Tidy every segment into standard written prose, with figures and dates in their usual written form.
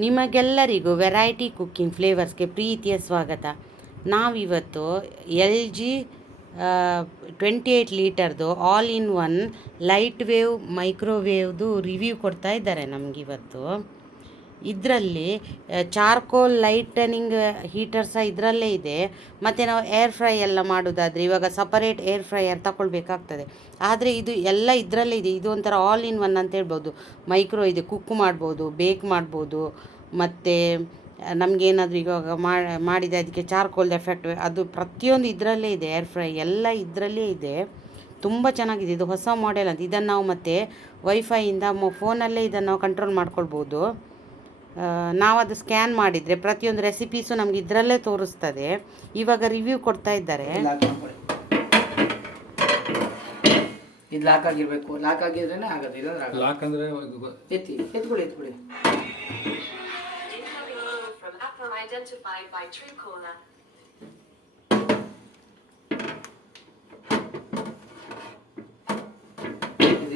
ನಿಮಗೆಲ್ಲರಿಗೂ variety cooking ಫ್ಲೇವರ್ಸ್ಗೆ ಪ್ರೀತಿಯ ಸ್ವಾಗತ. ನಾವಿವತ್ತು LG 28 ಲೀಟರ್ದು all in one light wave ಮೈಕ್ರೋವೇವ್ದು ರಿವ್ಯೂ ಕೊಡ್ತಾ ಇದ್ದಾರೆ ನಮಗಿವತ್ತು. ಇದರಲ್ಲಿ ಚಾರ್ಕೋಲ್ ಲೈಟನಿಂಗ್ ಹೀಟರ್ ಸಹ ಇದರಲ್ಲೇ ಇದೆ. ಮತ್ತು ನಾವು ಏರ್ ಫ್ರೈ ಎಲ್ಲ ಮಾಡೋದಾದರೆ ಇವಾಗ ಸಪರೇಟ್ ಏರ್ ಫ್ರೈಯರ್ ತಗೊಳ್ಬೇಕಾಗ್ತದೆ. ಆದರೆ ಇದು ಎಲ್ಲ ಇದರಲ್ಲೇ ಇದೆ. ಇದು ಒಂಥರ ಆಲ್ ಇನ್ ಒನ್ ಅಂತ ಹೇಳ್ಬೋದು. ಮೈಕ್ರೋ ಇದೆ, ಕುಕ್ ಮಾಡ್ಬೋದು, ಬೇಕ್ ಮಾಡ್ಬೋದು. ಮತ್ತು ನಮಗೇನಾದರೂ ಇವಾಗ ಮಾಡಿದ ಅದಕ್ಕೆ ಚಾರ್ಕೋಲ್ ಎಫೆಕ್ಟ್ ಅದು ಪ್ರತಿಯೊಂದು ಇದರಲ್ಲೇ ಇದೆ. ಏರ್ ಫ್ರೈ ಎಲ್ಲ ಇದರಲ್ಲೇ ಇದೆ. ತುಂಬ ಚೆನ್ನಾಗಿದೆ. ಇದು ಹೊಸ ಮಾಡೆಲ್ ಅಂತ. ಇದನ್ನು ನಾವು ಮತ್ತು ವೈಫೈಯಿಂದ ಫೋನಲ್ಲೇ ಇದನ್ನು ನಾವು ಕಂಟ್ರೋಲ್ ಮಾಡ್ಕೊಳ್ಬೋದು. ನಾವು ಅದು ಸ್ಕ್ಯಾನ್ ಮಾಡಿದರೆ ಪ್ರತಿಯೊಂದು ರೆಸಿಪೀಸು ನಮ್ಗೆ ಇದರಲ್ಲೇ ತೋರಿಸ್ತದೆ. ಇವಾಗ ರಿವ್ಯೂ ಕೊಡ್ತಾ ಇದ್ದಾರೆ. ಇದು ಲಾಕ್ ಆಗಿರಬೇಕು. ಲಾಕ್ ಆಗಿದ್ರೇನೆ ಆಗೋದು. ಇಲ್ಲಾಂದ್ರೆ ಆಗಲ್ಲ. ಲಾಕ್ ಅಂದರೆ ಎತ್ಕೊಳ್ಳಿ.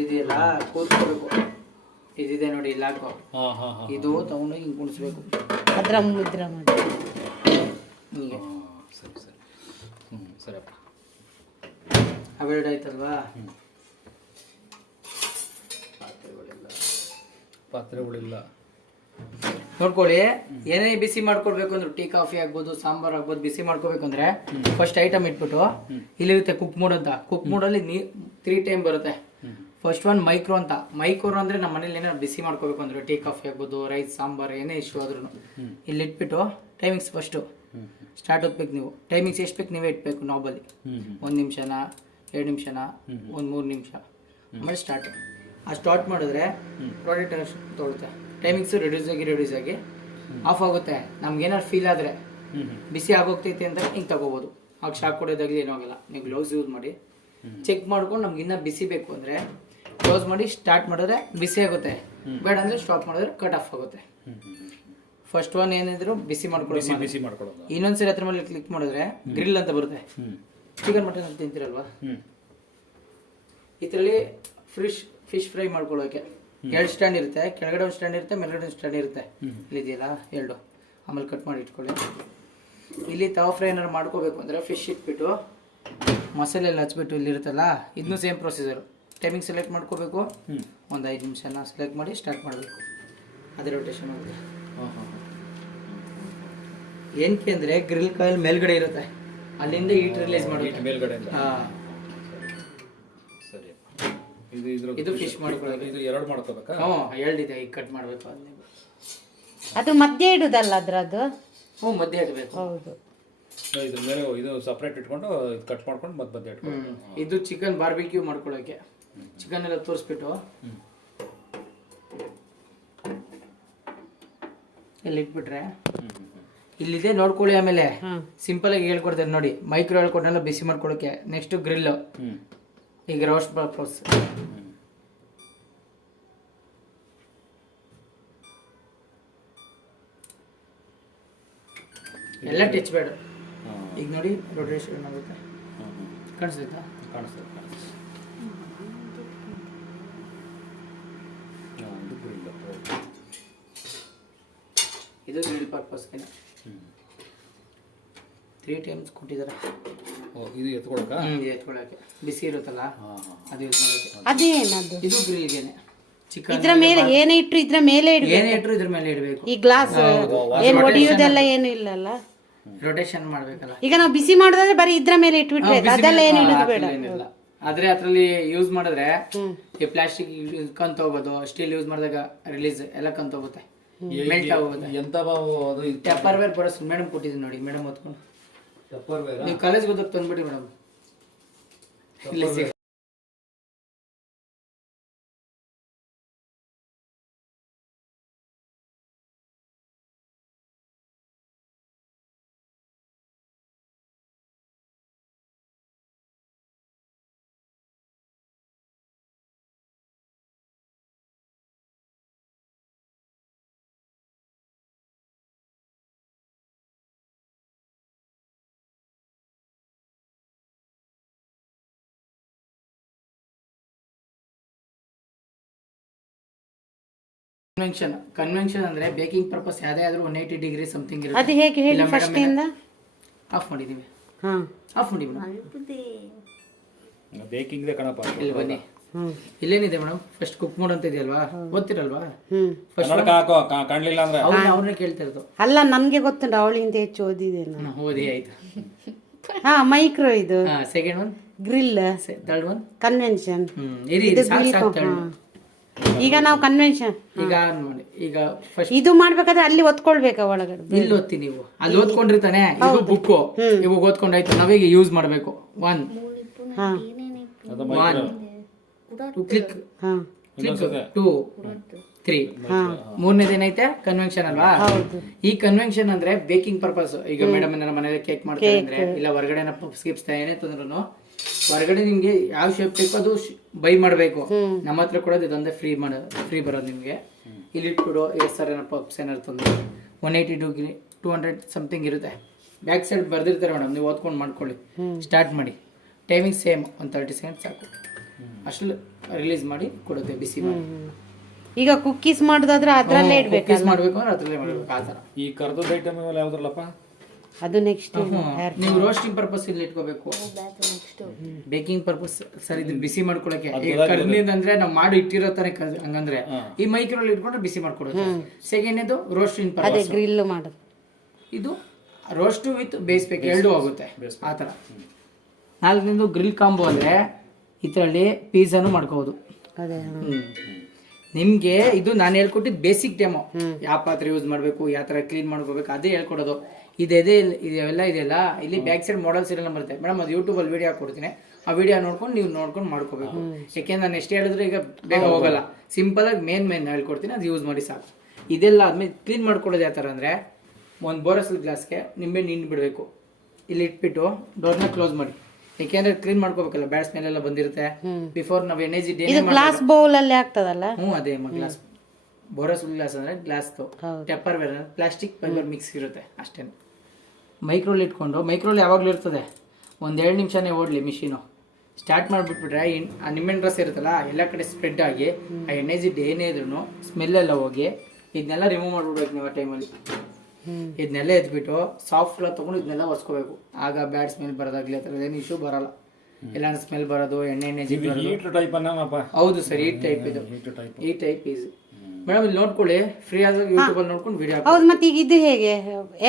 ಇದೆಯಲ್ಲ ಕೂತ್ಕೋಬೇಕು. ಇದಿದೆ ನೋಡಿ ಲಾಕು. ಇದು ತಗೊಂಡೋಗಿ ಹಿಂಗೆ ಕುಣಿಸ್ಬೇಕು. ಅದರ ಮುದ್ರ ಮಾಡಿ ಹೀಗೆ. ಸರಿ ಸರಿಯಪ್ಪ. ಅವೆರಡು ಆಯ್ತಲ್ವಾ? ಪಾತ್ರೆಗಳಿಲ್ಲ ನೋಡ್ಕೊಳ್ಳಿ. ಏನೇ ಬಿಸಿ ಮಾಡ್ಕೊಳ್ಬೇಕು ಅಂದ್ರೆ ಟೀ ಕಾಫಿ ಆಗ್ಬೋದು, ಸಾಂಬಾರ್ ಆಗ್ಬೋದು, ಬಿಸಿ ಮಾಡ್ಕೋಬೇಕು ಅಂದ್ರೆ ಫಸ್ಟ್ ಐಟಮ್ ಇಟ್ಬಿಟ್ಟು ಇಲ್ಲಿರುತ್ತೆ ಕುಕ್ ಮೋಡ್ ಅಂತ. ಕುಕ್ ಮೋಡಲ್ಲಿ 3 ಟೈಮ್ ಬರುತ್ತೆ. ಫಸ್ಟ್ ಒನ್ ಮೈಕ್ರೋ ಅಂತ. ಮೈಕ್ರೋ ಅಂದರೆ ನಮ್ಮ ಮನೇಲಿ ಏನಾದ್ರು ಬಿಸಿ ಮಾಡ್ಕೋಬೇಕು ಅಂದರೆ ಟೀ ಕಾಫಿ ಆಗ್ಬೋದು, ರೈಸ್ ಸಾಂಬಾರು ಏನೇ ಇಶ್ಯೂ ಆದ್ರೂ ಇಲ್ಲಿ ಇಟ್ಬಿಟ್ಟು ಟೈಮಿಂಗ್ಸ್ ಫಸ್ಟು ಸ್ಟಾರ್ಟ್ ಹೊತ್ಬೇಕು. ನೀವು ಟೈಮಿಂಗ್ಸ್ ಎಷ್ಟು ಬೇಕು ನೀವೇ ಇಟ್ಬೇಕು. ನಾಬಲ್ಲಿ 1 ನಿಮಿಷನ 2 ನಿಮಿಷನ 3 ನಿಮಿಷ ಆಮೇಲೆ ಸ್ಟಾರ್ಟ್. ಸ್ಟಾರ್ಟ್ ಮಾಡಿದ್ರೆ ಪ್ರಾಡಕ್ಟ್ ಅಷ್ಟು ತೊಗೊಳುತ್ತೆ. ಟೈಮಿಂಗ್ಸು ರೆಡ್ಯೂಸ್ ಆಗಿ ಆಫ್ ಆಗುತ್ತೆ. ನಮ್ಗೇನಾದ್ರು ಫೀಲ್ ಆದರೆ ಬಿಸಿ ಆಗೋಗ್ತೈತೆ ಅಂದರೆ ಹಿಂಗೆ ತಗೋಬೋದು. ಆಗ ಶಾಕ್ ಕೊಡೋದಾಗಲಿ ಏನೂ ಆಗಲ್ಲ. ನೀವು ಗ್ಲೌಸ್ ಯೂಸ್ ಮಾಡಿ ಚೆಕ್ ಮಾಡ್ಕೊಂಡು ನಮ್ಗೆ ಇನ್ನೂ ಬಿಸಿ ಬೇಕು ಅಂದರೆ ಕ್ಲೋಸ್ ಮಾಡಿ ಸ್ಟಾರ್ಟ್ ಮಾಡಿದ್ರೆ ಬಿಸಿ ಆಗುತ್ತೆ. ಬೇಡ ಅಂದರೆ ಸ್ಟಾಪ್ ಮಾಡಿದ್ರೆ ಕಟ್ ಆಫ್ ಆಗುತ್ತೆ. ಫಸ್ಟ್ ಒನ್ ಏನಿದ್ರು ಬಿಸಿ ಮಾಡ್ಕೊಳ್ಳೋದು. ಇನ್ನೊಂದ್ಸರಿ ಹತ್ರ ಮೇಲೆ ಕ್ಲಿಕ್ ಮಾಡಿದ್ರೆ ಗ್ರಿಲ್ ಅಂತ ಬರುತ್ತೆ. ಚಿಕನ್ ಮಟನ್ ಅಂತ ತಿಂತೀರಲ್ವಾ, ಇದರಲ್ಲಿ ಫಿಶ್ ಫ್ರೈ ಮಾಡ್ಕೊಳ್ಳೋಕೆ 2 ಸ್ಟ್ಯಾಂಡ್ ಇರುತ್ತೆ. ಕೆಳಗಡೆ ಒಂದು ಸ್ಟ್ಯಾಂಡ್ ಇರುತ್ತೆ, ಮೇಲ್ಗಡೆ ಒಂದು ಸ್ಟ್ಯಾಂಡ್ ಇರುತ್ತೆ. ಇಲ್ಲಿದೆಯಲ್ಲ 2. ಆಮೇಲೆ ಕಟ್ ಮಾಡಿ ಇಟ್ಕೊಳ್ಳಿ. ಇಲ್ಲಿ ತವಾ ಫ್ರೈ ಏನಾದ್ರು ಮಾಡ್ಕೋಬೇಕು ಅಂದರೆ ಫಿಶ್ ಇಟ್ಬಿಟ್ಟು ಮಸಾಲೆ ಎಲ್ಲ ಹಚ್ಬಿಟ್ಟು ಇಲ್ಲಿರುತ್ತಲ್ಲ, ಇದನ್ನು ಸೇಮ್ ಪ್ರೊಸೀಜರು. ಟೈಮಿಂಗ್ ಸೆಲೆಕ್ಟ್ ಮಾಡ್ಕೋಬೇಕು. ಒಂದು 5 ನಿಮಿಷನ ಸೆಲೆಕ್ಟ್ ಮಾಡಿ ಸ್ಟಾರ್ಟ್ ಮಾಡಬೇಕು. ಅದೇ ರೊಟೇಷನ್ ಆಗುತ್ತೆ. ಏನಕ್ಕೆ ಅಂದರೆ ಗ್ರಿಲ್ ಕಾಯಿಲ್ ಮೇಲ್ಗಡೆ ಇರುತ್ತೆ, ಅಲ್ಲಿಂದ ಹೀಟ್ ರಿಲೀಸ್ ಮಾಡುತ್ತೆ ಮೇಲ್ಗಡೆ. ಇದು ಫಿಶ್ ಮಾಡ್ಕೊಳ್ಳೋದು. ಇದು 2 ಮಾಡ್ಕೋಬೇಕಾ? 2 ಇದೆ. ಈಗ ಕಟ್ ಮಾಡಬೇಕು. ಅದು ಮಧ್ಯೆ ಇಡುದಲ್ಲ ಅದ್ರದ್ದು? ಮಧ್ಯೆ ಇಡಬೇಕು. ಹೌದು. ಇದ್ರ ಮೇಲೆ ಇದು ಸಪ್ರೇಟ್ ಇಟ್ಕೊಂಡು ಕಟ್ ಮಾಡ್ಕೊಂಡು ಮಧ್ಯೆ ಇಟ್ಕೊಂಡು. ಇದು ಚಿಕನ್ ಬಾರ್ಬಿಕ್ಯೂ ಮಾಡ್ಕೊಳ್ಳೋಕೆ. ಚಿಕನ್ ಎಲ್ಲ ತೋರಿಸ್ಬಿಟ್ಟು ಇಲ್ಲಿ ಇಟ್ಬಿಟ್ರೆ ಇಲ್ಲಿದೆ ನೋಡ್ಕೊಳ್ಳಿ. ಆಮೇಲೆ ಸಿಂಪಲ್ ಆಗಿ ಹೇಳ್ಕೊಡ್ತಾರೆ ನೋಡಿ. ಮೈಕ್ರೋ ಹೇಳ್ಕೊಟ್ಟೆಲ್ಲ ಬಿಸಿ ಮಾಡ್ಕೊಳ್ಳೋಕೆ. Next grill. ಈಗ ರೋಸ್ಟ್ ಪರ್ಪಸ್ ಎಲ್ಲ ಟಚ್ ಬೇಡ. ಈಗ ನೋಡಿ ರೊಟೇಷನ್ ಆಗುತ್ತೆ. ಕಾಣಿಸ್ತೈತಾ? ಕಾಣಿಸ್ತದೆ. ಇದು ಗ್ರಿಲ್ ಪರ್ಪಸ್ಗೆ 3 ಟೈಮ್ಸ್ ಕೊಟ್ಟಿದ್ದಾರೆ. ಇದು ಎತ್ಕೊಳ್ಳೋಕೆ ಬಿಸಿ ಇರುತ್ತಲ್ಲ ಅದು ಯೂಸ್ ಮಾಡೋಕೆ. ಅದೇನದು? ಇದು ಗ್ರಿಲ್ಗೆನೆ. ಚಿಕನ್ ಇದ್ರ ಮೇಲೆ ಏನೇ ಇಟ್ರು ಇದ್ರ ಮೇಲೆ ಏನೇ ಇಟ್ರು ಇದ್ರ ಮೇಲೆ ಇಡಬೇಕು. ಈ ಗ್ಲಾಸ್ ಏನು ಒಡೆಯುವುದೆಲ್ಲ ಏನು ಇಲ್ಲಲ್ಲ. ರೊಟೇಷನ್ ಮಾಡ್ಬೇಕಲ್ಲ. ಈಗ ನಾವು ಬಿಸಿ ಮಾಡೋದಾದ್ರೆ ಬರೀ ಇದ್ರ ಮೇಲೆ ಇಟ್ಬಿಟ್ರೆ ಅದೆಲ್ಲ ಏನು ಇಡೋದು ಬೇಡ. ಆದ್ರೆ ಅದ್ರಲ್ಲಿ ಯೂಸ್ ಮಾಡಿದ್ರೆ ಈ ಪ್ಲಾಸ್ಟಿಕ್ ಕಂತ ಹೋಗೋದು, ಸ್ಟೀಲ್ ಯೂಸ್ ಮಾಡಿದಾಗ ರಿಲೀಸ್ ಎಲ್ಲ ಕಂತ ಹೋಗುತ್ತೆ, ಮೆಲ್ಟ್ ಆಗೋಗುತ್ತೆ. ಟೆಪ್ಪರ್ ವೇರ್ ಬರೋಸ್ ಮೇಡಮ್ ಕೊಟ್ಟಿದ್ದೀನಿ ನೋಡಿ. ಮೇಡಮ್ ಹೊತ್ಕೊಂಡು ನೀವು ಕಾಲೇಜ್ಗೆ ಹೋದಾಗ ತಂದ್ಬಿಡಿ ಮೇಡಮ್. ಕನ್ವೆನ್ಷನ್ ಅಂದ್ರೆ ಬೇಕಿಂಗ್ ಪರ್ಪಸ್ ಯಾವುದೇ ಆದ್ರೂ 180 ಡಿಗ್ರಿ ಸಮಥಿಂಗ್ ಇರುತ್ತೆ. ಅದು ಹೇಗೆ ಹೇಳಿ ಫಸ್ಟ್ ಇಂದ. ಆಫ್ ಮಾಡಿದೀವಿ, ಹಾ ಆಫ್ ಮಾಡಿ ಮೇಡಮ್. ಬೇಕಿಂಗ್ ಇದೆ ಕಣಪ್ಪ. ಇಲ್ಲಿ ಬನ್ನಿ, ಇಲ್ಲೇನಿದೆ ಮೇಡಮ್, ಫಸ್ಟ್ ಕುಕ್ ಮೋಡ್ ಅಂತ ಇದೆಯಲ್ವಾ, ಗೊತ್ತಿರಲ್ವಾ? ಕನ್ನಡಕ ಹಾಕೋ, ಕಾಣ್ಲಿಲ್ಲ ಅಂದ್ರೆ ಅವ್ರನ್ನೇ ಕೇಳ್ತಾ ಇರೋದು. ಅಲ್ಲ ನನ್ಗೆ ಗೊತ್ತುಂಟು, ಅವಳಿಂದ ಹೆಚ್ಚು ಓದಿದೆ ನಾನು. ಓದಿ ಆಯ್ತು. ಹಾ ಮೈಕ್ರೋ ಇದು, second one grill, third one convention. ಇರಿ ಸಾಕು ಸಾಕು third. ಈಗ ನಾವು ಕನ್ವೆನ್ಷನ್ ಈಗ ನೋಡಿ, ಈಗ ಫಸ್ಟ್ ಇದು ಮಾಡ್ಬೇಕಾದ್ರೆ ಅಲ್ಲಿ ಒತ್ಕೊಳ್ಬೇಕಾ ಒಳಗಡೆ? ಇಲ್ಲಿ ಓದ್ತಿ ನೀವು, ಅಲ್ಲಿ ಓದ್ಕೊಂಡ್ರಿ ತಾನೆ. ಇದು ಬುಕ್ಕು ಇವಾಗ ಓದ್ಕೊಂಡಾಯ್ತು, ನಾವೀಗ ಯೂಸ್ ಮಾಡಬೇಕು. ಒನ್ ಹಾ ಕ್ಲಿಕ್, ಹಾ 2 3 ಮೂರನೇದೇನೈತೆ ಕನ್ವೆನ್ಷನ್ ಅಲ್ವಾ? ಈ ಕನ್ವೆನ್ಷನ್ ಅಂದ್ರೆ ಬೇಕಿಂಗ್ ಪರ್ಪಸ್. ಈಗ ಮೇಡಮ್ ಏನಾರ ಮನೇಲಿ ಕೇಕ್ ಮಾಡ್ತಾರೆ ಅಂದ್ರೆ, ಇಲ್ಲ ಹೊರಗಡೆ ಸ್ಕಿಪ್ಸ್ ಏನೇ ತಂದ್ರು ಹೊರಗಡೆ ನಿಮ್ಗೆ ಯಾವ ಶೇಪ್ ಬೇಕು ಅದು ಬೈ ಮಾಡಬೇಕು. ನಮ್ಮ ಹತ್ರ ಕೊಡೋದು ಇದೊಂದೇ ಫ್ರೀ ಬರೋದು ನಿಮ್ಗೆ. ಇಲ್ಲಿ ಇಟ್ಬಿಡು ಸರ್ ಏನೋ ಪಪ್ಸ್ ಏನಾರು ತಂದು 180 200 ಸಮಥಿಂಗ್ ಇರುತ್ತೆ. ಬ್ಯಾಕ್ ಸೈಡ್ ಬರ್ದಿರ್ತಾರೆ ಮೇಡಮ್, ನೀವು ಓದ್ಕೊಂಡು ಮಾಡ್ಕೊಳ್ಳಿ. ಸ್ಟಾರ್ಟ್ ಮಾಡಿ, ಟೈಮಿಂಗ್ ಸೇಮ್, ಒಂದು 30 ಸೆಕೆಂಡ್ ಸಾಕು. ಅಷ್ಟು ರಿಲೀಸ್ ಮಾಡಿ ಕೊಡುತ್ತೆ, ಬಿಸಿ ಮಾಡಿ. ಈಗ ಕುಕ್ಕೀಸ್ ಮಾಡೋದಾದ್ರೆ ಅದ್ರಲ್ಲೇ ಇಡ್ಬೇಕು, ಮಾಡ್ಬೇಕು ಅಂದ್ರೆ ಅದ್ರಲ್ಲೇ ಮಾಡ್ಬೇಕು. ಆ ಥರ ಈ ಕರ್ದದ ಐಟಮ್ ಇವೆಲ್ಲ ಯಾವ್ದ್ರಲ್ಲಪ್ಪ? ಅದು ನೆಕ್ಸ್ಟ್. ನೀವು ರೋಸ್ಟಿಂಗ್ ಪರ್ಪಸ್ ಇಲ್ಲಿ ಇಟ್ಕೋಬೇಕು, ಬೇಕಿಂಗ್ ಪರ್ಪಸ್. ಸರ್ ಇದು ಬಿಸಿ ಮಾಡ್ಕೊಳಕ್ಕೆ ಕರ್ನಿಂದ ಅಂದ್ರೆ ನಾವು ಮಾಡಿ ಇಟ್ಟಿರೋ ತರ ಹಂಗಂದ್ರೆ ಈ ಮೈಕ್ರೋಲ್ ಇಟ್ಕೊಂಡ್ರೆ ಬಿಸಿ ಮಾಡ್ಕೊಡೋದು. ಸೆಕೆಂಡ್ ಇದು ರೋಸ್ಟಿಂಗ್ ಪರ್ಪಸ್, ಗ್ರಿಲ್ ಮಾಡೋದು. ಇದು ರೋಸ್ಟ್ ವಿತ್ ಬೇಯಿಸ್ಬೇಕು, ಎರಡೂ ಆಗುತ್ತೆ ಆ ಥರ. ನಾಲ್ಕನೇದು ಗ್ರಿಲ್ ಕಾಂಬೋ ಅಂದ್ರೆ ಇದರಲ್ಲಿ ಪಿಜ್ಜಾನು ಮಾಡ್ಕೋಬಹುದು. ಅದೇ ನಿಮ್ಗೆ ಇದು ನಾನು ಹೇಳ್ಕೊಟ್ಟಿದ್ದು ಬೇಸಿಕ್ ಡೆಮೋ, ಯಾವ ಪಾತ್ರೆ ಯೂಸ್ ಮಾಡಬೇಕು, ಯಾವ ಥರ ಕ್ಲೀನ್ ಮಾಡ್ಕೋಬೇಕು, ಅದೇ ಹೇಳ್ಕೊಡೋದು. ಇದೆಲ್ಲ ಇದೆಯಲ್ಲ, ಇಲ್ಲಿ ಬ್ಯಾಕ್ ಸೈಡ್ ಮಾಡಲ್ಸ್ ಇರಲ್ಲ ಬರುತ್ತೆ ಮೇಡಮ್. ಅದು ಯೂಟ್ಯೂಬಲ್ಲಿ ವಿಡಿಯೋ ಹಾಕೊಡ್ತೀನಿ, ಆ ವಿಡಿಯೋ ನೋಡ್ಕೊಂಡು ನೀವು ನೋಡ್ಕೊಂಡು ಮಾಡ್ಕೋಬೇಕು. ಯಾಕೆಂದ್ರೆ ನಾನು ಎಷ್ಟು ಹೇಳಿದ್ರೆ ಈಗ ಬೇಗ ಹೋಗಲ್ಲ. ಸಿಂಪಲ್ ಆಗಿ ಮೇನ್ ಹೇಳ್ಕೊಡ್ತೀನಿ, ಅದು ಯೂಸ್ ಮಾಡಿ ಸಾಕು. ಇದೆಲ್ಲ ಆದ್ಮೇಲೆ ಕ್ಲೀನ್ ಮಾಡ್ಕೊಡೋದು ಯಾವ ಥರ ಅಂದರೆ, ಒಂದು ಬೋರಸ್ಲ್ ಗ್ಲಾಸ್ಗೆ ನಿಂಬೆ ಹಿಂಡಿ ಬಿಡಬೇಕು. ಇಲ್ಲಿ ಇಟ್ಬಿಟ್ಟು ಡೋರ್ನ ಕ್ಲೋಸ್ ಮಾಡಿ, ಯಾಕೆಂದ್ರೆ ಕ್ಲೀನ್ ಮಾಡ್ಕೋಬೇಕಲ್ಲ, ಬ್ಯಾಡ್ ಸ್ಮೆಲ್ ಎಲ್ಲ ಬಂದಿರುತ್ತೆ. ಬಿಫೋರ್ ನಾವು ಎನರ್ಜಿ ಡೇ ಗ್ಲಾಸ್ ಬೌಲ್ ಅಲ್ಲಿ ಆಗ್ತದಲ್ಲ. ಅದೇ ಗ್ಲಾಸ್. ಬೋರಸ್ಲ್ ಗ್ಲಾಸ್ ಅಂದ್ರೆ glass Tupperware plastic fibre mix ಇರುತ್ತೆ ಅಷ್ಟೇ. ಮೈಕ್ರೋಲ್ ಇಟ್ಕೊಂಡು, ಮೈಕ್ರೋಲ್ ಯಾವಾಗಲೂ ಇರ್ತದೆ, 1-2 ನಿಮಿಷನೇ ಓಡಲಿ ಮಿಷಿನು. ಸ್ಟಾರ್ಟ್ ಮಾಡಿಬಿಟ್ಬಿಟ್ರೆ ಆ ನಿಂಬೆಹಣ್ಣು ರಸ ಇರುತ್ತಲ್ಲ ಎಲ್ಲ ಕಡೆ ಸ್ಪ್ರೆಡ್ ಆಗಿ ಆ ಎಣ್ಣೆ ಜಿಡ್ಡು ಏನೇ ಇದ್ರೂ ಸ್ಮೆಲ್ ಎಲ್ಲ ಹೋಗಿ ಇದನ್ನೆಲ್ಲ ರಿಮೂವ್ ಮಾಡಿಬಿಡ್ಬೇಕು ನೀವು ಆ ಟೈಮಲ್ಲಿ. ಇದನ್ನೆಲ್ಲ ಎದ್ಬಿಟ್ಟು ಸಾಫ್ಟ್ ಕ್ಲಾತ್ ತೊಗೊಂಡು ಇದನ್ನೆಲ್ಲ ಒರೆಸ್ಕೋಬೇಕು. ಆಗ ಬ್ಯಾಡ್ ಸ್ಮೆಲ್ ಬರೋದಾಗ್ಲಿ ಆ ಥರದ ಏನು ಇಶ್ಯೂ ಬರಲ್ಲ. ಎಲ್ಲ ಸ್ಮೆಲ್ ಬರೋದು, ಎಣ್ಣೆ ಜಿಡ್ಡು ಬರೋದು. ಹೌದು ಸರ್, ಈ ಟೈಪ್ ಇದು, ಈ ಟೈಪ್ ಈಸಿ. ಮೇಡಮ್ ಇಲ್ಲಿ ನೋಡ್ಕೊಳ್ಳಿ, ಫ್ರೀ ಆದಾಗ ಯೂಟ್ಯೂಬಲ್ಲಿ ನೋಡ್ಕೊಂಡು ವಿಡಿಯೋ. ಹೌದು, ಮತ್ತೆ ಈಗ ಇದು ಹೇಗೆ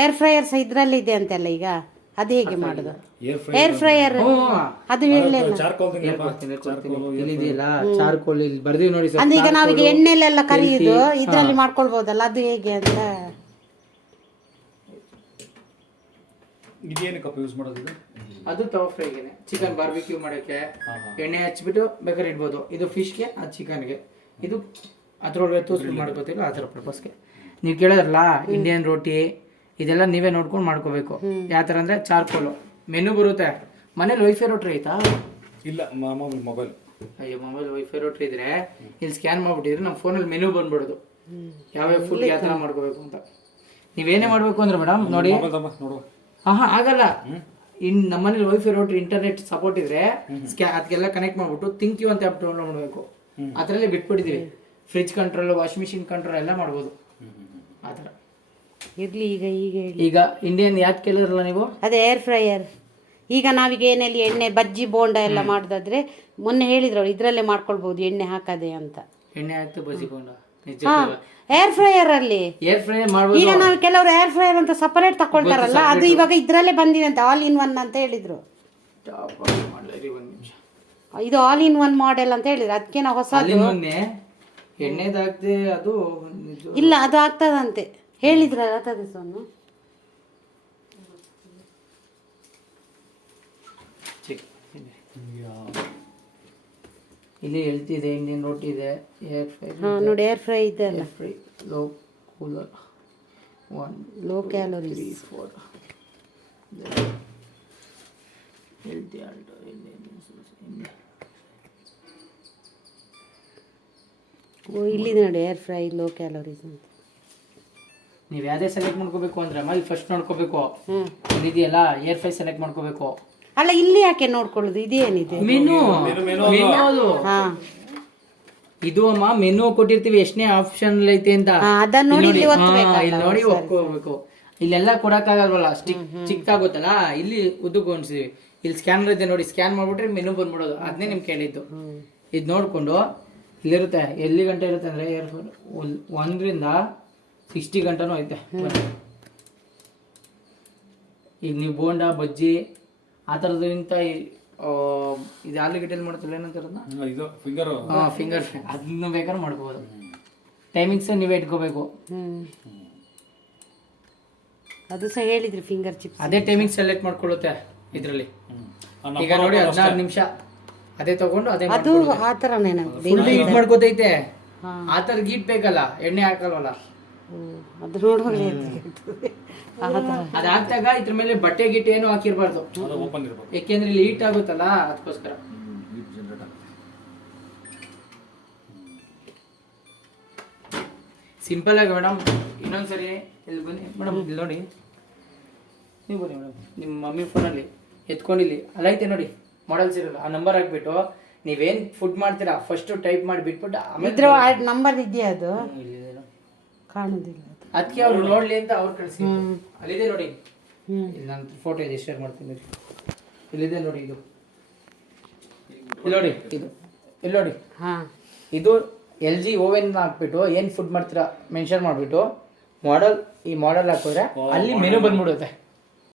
ಏರ್ ಫ್ರೈಯರ್ಸ್ ಇದ್ರಲ್ಲಿ ಇದೆ ಅಂತೆಲ್ಲ, ಈಗ ಅದು ಹೇಗೆ ಮಾಡೋದು? ಏರ್ ಫ್ರೈಯರ್ ಅದು ಹೇಳಲಿಲ್ಲ. ಇಲ್ಲಿದೆಯಲ್ಲ ಚಾರ್ಕೋಲ್, ಇಲ್ಲಿ ಬರ್ದೀವಿ ನೋಡಿ ಸರ್. ಅಂದ್ರೆ ಈಗ ನಾವೀಗ ಎಣ್ಣೆಲೆಲ್ಲ ಕರಿಯುದು ಇದ್ರಲ್ಲಿ ಮಾಡ್ಕೊಳ್ಬಹುದಲ್ಲ, ಅದು ಹೇಗೆ ಅಂತ. ಇದೇನಕ್ಕಪ್ಪ ಯೂಸ್ ಮಾಡೋದು ಇದು? ಅದು ತವಾ ಫ್ರೈಗೆ, ಚಿಕನ್ ಬಾರ್ಬಿಕ್ಯೂ ಮಾಡೋಕ್ಕೆ ಎಣ್ಣೆ ಹಚ್ಬಿಟ್ಟು ಬೇಕಾದ್ರೆ ಇಡ್ಬೋದು. ಇದು ಫಿಶ್ಗೆ, ಅದು ಚಿಕನ್ಗೆ. ಇದು ಅದ್ರೊಳಗೆ ತೂಸ್ಬಿಟ್ಟು ಮಾಡ್ಕೋತೀವಿ ಆ ಥರ ಪರ್ಪಸ್ಗೆ. ನೀವು ಕೇಳೋದ್ರಲ್ಲ ಇಂಡಿಯನ್ ರೋಟಿ, ಇದೆಲ್ಲ ನೀವೇ ನೋಡ್ಕೊಂಡು ಮಾಡ್ಕೋಬೇಕು. ಯಾವ ಥರ ಅಂದರೆ ಚಾರ್ಕೋಲು ಮೆನು ಬರುತ್ತೆ. ಮನೇಲಿ ವೈಫೈ ರೋಟ್ರಿ ಐತಾ? ಇಲ್ಲ, ಮೊಬೈಲ್. ಅಯ್ಯೋ, ಮೊಬೈಲ್ ವೈಫೈ ರೋಟ್ರಿ ಇದ್ರೆ ಇಲ್ಲಿ ಸ್ಕ್ಯಾನ್ ಮಾಡ್ಬಿಟ್ಟಿದ್ರೆ ನಮ್ಮ ಫೋನಲ್ಲಿ ಮೆನು ಬಂದ್ಬಿಡೋದು, ಯಾವ್ಯಾವ ಫುಡ್ ಯಾವ ಥರ ಮಾಡ್ಕೋಬೇಕು ಅಂತ. ನೀವೇನೇ ಮಾಡಬೇಕು ಅಂದ್ರೆ ಮೇಡಮ್ ನೋಡಿ, ಆಗಲ್ಲ. ನಮ್ಮನೇಲಿ ವೈಫೈ ರೋಟ್ರಿ ಇಂಟರ್ನೆಟ್ ಸಪೋರ್ಟ್ ಇದ್ರೆ ಅದಕ್ಕೆಲ್ಲ ಕನೆಕ್ಟ್ ಮಾಡ್ಬಿಟ್ಟು ಥಿಂಕ್ ಯು ಅಂತ ಆ್ಯಪ್ ಡೌನ್ಲೋಡ್ ಮಾಡಬೇಕು. ಅದರಲ್ಲೇ ಬಿಟ್ಬಿಟ್ಟಿದ್ದೀವಿ. Fridge control, washing machine control ಎಲ್ಲ ಮಾಡ್ಬೋದು ಆ ಥರ. ಇರ್ಲಿ, ಈಗ ಇಂಡಿಯನ್ ಯಾಕೆ ಕೇಳಿದ್ರಲ್ಲ ನೀವು? ಅದೇ ಏರ್ ಫ್ರೈಯರ್. ಈಗ ನಾವೀಗ ಏನಲ್ಲಿ ಎಣ್ಣೆ ಬಜ್ಜಿ ಬೋಂಡ ಎಲ್ಲ ಮಾಡೋದಾದ್ರೆ ಮೊನ್ನೆ ಹೇಳಿದ್ರು ಇದ್ರಲ್ಲೇ ಮಾಡ್ಕೊಳ್ಬಹುದು, ಎಣ್ಣೆ ಹಾಕದೆ ಅಂತ. ಎಣ್ಣೆ ಹಾಕ್ತು ಬಜ್ಜಿ ಬೋಂಡ ಏರ್ ಫ್ರೈಯರ್ ಅಲ್ಲಿ. ಏರ್ ಫ್ರೈಯರ್ ಮಾಡ್ಬೋದು. ಈಗ ನಾವು ಕೆಲವರು ಏರ್ ಫ್ರೈಯರ್ ಅಂತ ಸಪರೇಟ್ ತಕೊಳ್ತಾರಲ್ಲ, ಅದು ಇವಾಗ ಇದ್ರಲ್ಲೇ ಬಂದಿದೆ ಅಂತ, ಆಲ್ ಇನ್ ಒನ್ ಅಂತ ಹೇಳಿದ್ರು. ಇದು ಆಲ್ ಇನ್ ಒನ್ ಮಾಡೆಲ್ ಅಂತ ಹೇಳಿದ್ರು. ಅದಕ್ಕೆ ನಾವು ಹೊಸದು ಎಣ್ಣೆದಾಗ್ದೆ ಅದು ಇಲ್ಲ, ಅದು ಆಗ್ತದಂತೆ ಹೇಳಿದ್ರ ರಥದ ಸೊನ್ನು. ಇಲ್ಲಿ ಹೇಳ್ತಿದೆ ಇಂಡಿಯನ್ ರೋಟಿ ಇದೆ, ಏರ್ ಫ್ರೈ. ನೋಡಿ ಏರ್ ಫ್ರೈ ಇದೆ ಅಲ್ಲ, fry low cooler 1 low calories 3 4 healthy Alto ಇಲ್ಲಿದೆ ನೋಡಿ ಏರ್ ಫ್ರೈ ಲೋ ಕ್ಯಾಲೋರೀಸ್ ಅಂತ. ನೀವು ಯಾವುದೇ ಸೆಲೆಕ್ಟ್ ಮಾಡ್ಕೋಬೇಕು ಅಂದ್ರೆ ಇಲ್ಲಿ ಫಸ್ಟ್ ನೋಡ್ಕೋಬೇಕು. ಇದೆಯಲ್ಲ ಏರ್ ಫ್ರೈ ಸೆಲೆಕ್ಟ್ ಮಾಡ್ಕೋಬೇಕು. ಅಲ್ಲ, ಇಲ್ಲಿ ಯಾಕೆ ನೋಡ್ಕೊಳ್ಳೋದು? ಇದೇನಿದೆ ಮೆನು? ಇದು ಅಮ್ಮ ಮೆನು ಕೊಟ್ಟಿರ್ತೀವಿ ಎಷ್ಟನೇ ಆಪ್ಷನ್ ಐತೆ ಅಂತ ಅದನ್ನ ನೋಡಿ ಇಲ್ಲಿ ಒತ್ತಬೇಕಲ್ಲ? ಇಲ್ಲಿ ನೋಡಿ ಒಪ್ಕೋಬೇಕು. ಇಲ್ಲೆಲ್ಲ ಕೊಡಕ್ಕಾಗಲ್ವಲ್ಲ, ಚಿಕ್ಕದಾಗುತ್ತಲ್ಲ, ಇಲ್ಲಿ ಉದ್ದಕ್ಕೊಂಡ್ಸಿವಿ. ಇಲ್ಲಿ ಸ್ಕ್ಯಾನರ್ ಇದೆ ನೋಡಿ, ಸ್ಕ್ಯಾನ್ ಮಾಡ್ಬಿಟ್ರೆ ಮೆನು ಬಂದ್ಬಿಡೋದು. ಅದನ್ನೇ ನಿಮ್ಗೆ ಕೇಳಿದ್ದು. ಇದು ನೋಡ್ಕೊಂಡು ಇಲ್ಲಿರುತ್ತೆ, ಎಲ್ಲಿ ಗಂಟೆ ಇರುತ್ತೆ ಅಂದ್ರೆ 1ರಿಂದ 60 ಗಂಟನೂ ಐತೆ. ಈಗ ನೀವು ಬೋಂಡಾ ಬಜ್ಜಿ ಆ ಥರದ್ರಿಂತ ಇದು ಆಲೂಗಡ್ಡೆಲಿ ಮಾಡ್ತಿಲ್ಲ ಏನಂತಾರದನ್ನ, ಇದು ಫಿಂಗರ್ ಫಿಂಗರ್ ಅದನ್ನ ಬೇಕಾದ್ರೆ ಮಾಡ್ಕೋಬೋದು. ಟೈಮಿಂಗ್ಸ್ ನೀವೇ ಇಟ್ಕೋಬೇಕು. ಅದು ಸಹ ಹೇಳಿದ್ರಿ ಫಿಂಗರ್ ಚಿಪ್ಸ್. ಅದೇ ಟೈಮಿಂಗ್ ಸೆಲೆಕ್ಟ್ ಮಾಡ್ಕೊಳ್ಳುತ್ತೆ ಇದರಲ್ಲಿ. ಈಗ ನೋಡಿ 16 ನಿಮಿಷ ಅದೇ ತಗೊಂಡು ಅದೇ ಅದು ಆ ಥರನೇ ಹೀಟ್ ಮಾಡ್ಕೋತೈತೆ. ಆ ಥರ ಗೀಟ್ ಬೇಕಲ್ಲ, ಎಣ್ಣೆ ಹಾಕಲ್ವಲ್ಲ. ಅದು ನೋಡುವಾಗ ಅದಾಗ್ತಾಗ ಇದ್ರ ಮೇಲೆ ಬಟ್ಟೆ ಗಿಟ್ಟೆ ಏನು ಹಾಕಿರ್ಬಾರ್ದು, ಓಪನ್ ಇರ್ಬೇಕು. ಯಾಕೆಂದ್ರೆ ಇಲ್ಲಿ ಹೀಟ್ ಆಗುತ್ತಲ್ಲ, ಅದಕ್ಕೋಸ್ಕರ. ಸಿಂಪಲ್ ಆಗಿ ಮೇಡಮ್. ಇನ್ನೊಂದ್ಸರಿ ಇಲ್ಲಿ ಬನ್ನಿ ಮೇಡಮ್, ಇಲ್ಲಿ ನೋಡಿ, ನೀವು ಬನ್ನಿ ಮೇಡಮ್. ನಿಮ್ಮ ಮಮ್ಮಿ ಫೋನಲ್ಲಿ ಎತ್ಕೊಂಡಿಲ್ಲಿ ಅಲ್ಲೈತೆ ನೋಡಿ ಮಾಡಲ್ಸ್ ಇರಲ್ಲ, ಆ ನಂಬರ್ ಹಾಕ್ಬಿಟ್ಟು ನೀವೇನ್ ಫುಡ್ ಮಾಡ್ತೀರಾ ಫಸ್ಟ್ ಟೈಪ್ ಮಾಡಿ ಬಿಟ್ಬಿಟ್ಟು ಇದ್ರ ನಂಬರ್ ಇದೆಯಾ? ಅದು ಕಾಣುದಿಲ್ಲ. ಅದಕ್ಕೆ ಅವ್ರು ನೋಡ್ಲಿ ಅಂತ ಅವ್ರು ಕಳಿಸಿ. ಅಲ್ಲಿದೆ ನೋಡಿ, ಇಲ್ಲಿ ನಾನು ಫೋಟೋ ಇದೆ ಶೇರ್ ಮಾಡ್ತೀನಿ. ಇಲ್ಲಿದೆ ನೋಡಿ, ಇದು ಇಲ್ಲಿ ನೋಡಿ, ಇಲ್ಲಿ ನೋಡಿ. ಇದು LG ಓವೆನ್ ಹಾಕ್ಬಿಟ್ಟು ಏನ್ ಫುಡ್ ಮಾಡ್ತೀರಾ ಮೆನ್ಷನ್ ಮಾಡ್ಬಿಟ್ಟು ಈ ಮಾಡೆಲ್ ಹಾಕಿದ್ರೆ ಅಲ್ಲಿ ಮೆನು ಬಂದ್ಬಿಡುತ್ತೆ.